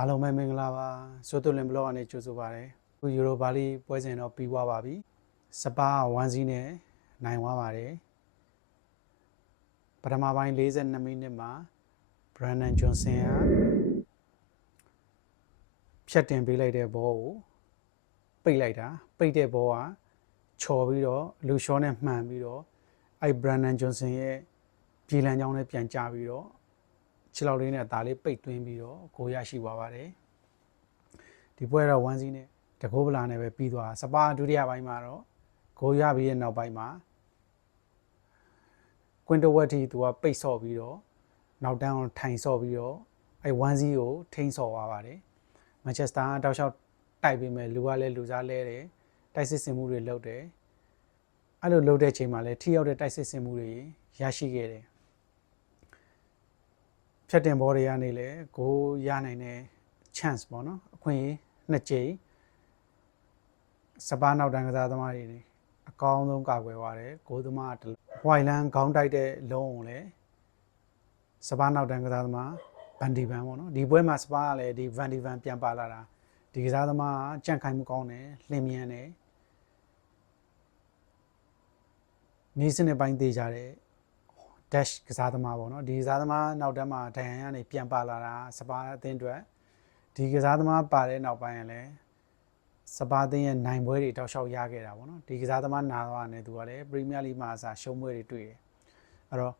အားလုံးပဲမင်္ဂလာပါဆိုတူလင်ဘလော့ကနေကြိုဆိုပါရစေအခုယူရိုပါလီပွဲစဉ်တော့ပြီးသွားပါပြီစပါဝမ်စီနဲ့နိုင်သွားပါတယ်ပထမပိုင်း42မိနစ်မှာဘရန်နန်ဂျွန်ဆင်ကဖြတ်တင်ပေးလိုက်တဲ့ဘောကိုပိတ်လိုက်တာပိတ်တဲ့ဘောကချော်ပြီးတော့လူရှောနဲ့မှန်ပြီးတော့အဲ့ဘရန်နန်ဂျွန်ဆင်ရဲ့ပြည်လန်ကြောင်းနဲ့ပြန်ကြပြီးတော့ ခြေလောက်လေးနဲ့အသားလေးပိတ်သွင်းပြီးတော့ကိုရရှိသွားပါတယ်ဒီပွဲတော့1စီးနဲ့တကိုးပလာနဲ့ပဲပြီးသွားစပါဒုတိယပိုင်းမှာတော့ကိုရပြီးရဲ့နောက်ပိုင်းမှာကွင်တဝက်တီသူကပိတ်ဆော့ပြီးတော့နောက်တန်းအောင်ထိုင်ဆော့ပြီးတော့အဲ1စီးကိုထိန်းဆော့သွားပါတယ်မန်ချက်စတာကတောက်လျှောက်တိုက်ပြီးမဲ့လူကလည်းလူစားလဲတယ်တိုက်စစ်စင်မှုတွေလုပ်တယ်အဲ့လိုလုပ်တဲ့ချိန်မှာလည်းထိရောက်တဲ့တိုက်စစ်စင်မှုတွေရရှိခဲ့တယ် ဖြတ်တင်ဘောတွေကနေလည်းကိုရနိုင်တဲ့ chance ပေါ့နော်အခွင့်အရေးနှစ်ကြိမ်စပါးနောက်တန်းကစားသမားတွေနေအကောင်းဆုံးကာကွယ်သွားတယ်ကိုသမားတဝိုင်လန်ခေါင်းတိုက်တဲ့လုံးကိုလည်းစပါးနောက်တန်းကစားသမားဗန်ဒီဗန်ပေါ့နော်ဒီပွဲမှာစပါးကလည်းဒီဗန်ဒီဗန်ပြန်ပါလာတာဒီကစားသမားကကြန့်ခိုင်မှုကောင်းတယ်လင်းမြန်တယ်နီးစနစ်ပိုင်းသေးကြတယ် dash ကစားသမားပေါ့နော်ဒီကစားသမားနောက်တန်းမှာဒိုင်ယန်ကနေပြန်ပါလာတာစပါအသင်းအတွက်ဒီကစားသမားပါတဲ့နောက်ပိုင်းရလဲစပါအသင်းရဲ့နိုင်ပွဲတွေတောက်လျှောက်ရခဲ့တာပေါ့နော်ဒီကစားသမားနာသွားတယ်သူကလည်းပရီးမီးယားလိမှာအစားရှုံးပွဲတွေတွေ့တယ်အဲ့တော့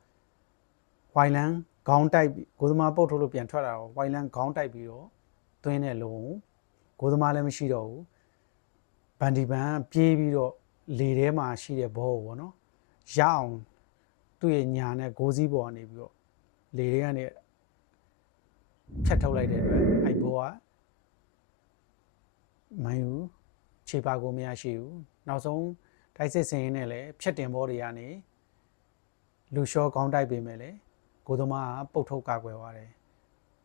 ဝိုင်လန်ခေါင်းတိုက်ပြီးကိုသမားပုတ်ထုတ်လို့ပြန်ထွက်လာတော့ဝိုင်လန်ခေါင်းတိုက်ပြီးတော့သွင်းတဲ့လုံးကိုသမားလည်းမရှိတော့ဘူးဗန်ဒီဗန်ပြေးပြီးတော့လေထဲမှာရှိတဲ့ဘောကိုပေါ့နော်ရအောင် သူ့ရဲ့ညာနဲ့ဂိုးစည်းပေါ်ကနေပြီးတော့လေတွေကနေဖြတ်ထုတ်လိုက်တဲ့အတွက်အိုက်ဘောကမန်ယူခြေပါကိုမရရှိဘူးနောက်ဆုံးတိုက်စစ်စင်ရင်းနဲ့လည်းဖြတ်တင်ဘောတွေကနေလူရှောကောင်းတိုက်ပေးမယ်လေကိုသမားကပုတ်ထုတ်ကာကွယ်သွားတယ်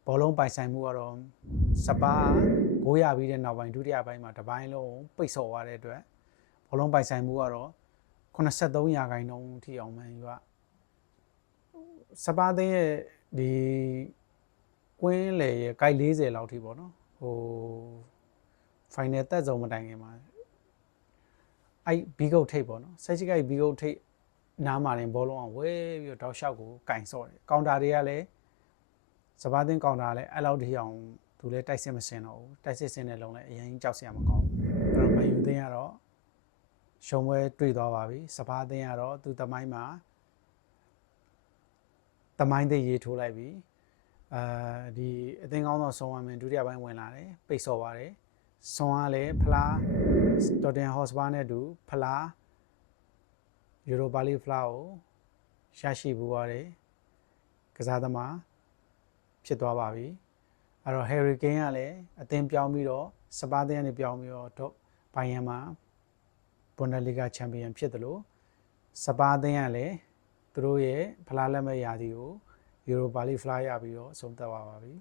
ဘောလုံးပိုင်ဆိုင်မှုကတော့စပါဂိုးရပြီးတဲ့နောက်ပိုင်းဒုတိယပိုင်းမှာတစ်ပိုင်းလုံးပိတ်ဆော့သွားတဲ့အတွက်ဘောလုံးပိုင်ဆိုင်မှုကတော့83ရာခိုင်နှုန်းထိအောင်မှန်ယူက စပါးသိန်းရဲ့ဒီကွင်းလေရဲ့ gain 40လောက်ထိပေါ့နော်ဟို final တက်ဆုံးမတိုင်ခင်မှာအဲ့ဘီဂုတ်ထိပ်ပေါ့နော်ဆက်ချိကိုက်ဘီဂုတ်ထိပ်နားမှာရင်ဘောလုံးအောင်ဝဲပြီးတော့တောက်လျှောက်ကိုကင်ဆော့တယ်ကောင်တာတွေကလည်းစပါးသိန်းကောင်တာလည်းအဲ့လောက်ထိအောင်သူလည်းတိုက်စစ်မစင်တော့ဘူးတိုက်စစ်စင်တဲ့လုံးလည်းအရင်ကြောက်စရာမကောင်းဘူးအဲ့တော့မယူသိန်းကတော့ရှုံးပွဲတွေ့သွားပါပြီစပါးသိန်းကတော့သူတမိုင်းမှာ တမိုင်းသိရေးထိုးလိုက်ပြီအာဒီအသင်းကောင်းတော့ဆောင်းဝမ်းမင်းဒုတိယပိုင်းဝင်လာတယ်ပိတ်ဆော်ပါတယ်ဆောင်းကလည်းဖလားတော်တင်ဟော့စပါနဲ့အတူဖလားယူရိုပါလီဖလားကိုရရှိပူပါတယ်ကစားသမားဖြစ်သွားပါပြီအဲ့တော့ Harry Kane ကလည်းအသင်းပြောင်းပြီးတော့စပါးသင်းကနေပြောင်းပြီးတော့တော့ဘိုင်ယန်မှာဘွန်ဒလီဂါချန်ပီယံဖြစ်တယ်လို့စပါးသင်းကလည်း သူတို့ရဲ့ဖလားလက်မဲ့ရာသီကိုယူရိုပါလီဖလားရပြီးတော့အဆုံးသတ်သွားပါပြီ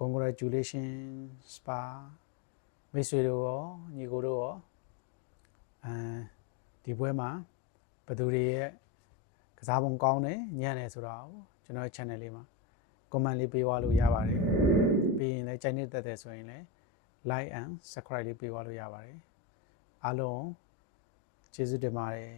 congratulations spa မိတ်ဆွေတို့ရောညီကိုတို့ရောအဲဒီပွဲမှာဘယ်သူတွေရဲ့ကစားပုံကောင်းတယ်ညံ့တယ်ဆိုတော့ကျွန်တော်ရဲ့ channel လေးမှာ comment လေးပေးသွားလို့ရပါတယ်ပြီးရင်လည်းကြိုက်နေတတ်တယ်ဆိုရင်လည်း like and subscribe လေးပေးသွားလို့ရပါတယ်အားလုံးကျေးဇူးတင်ပါတယ်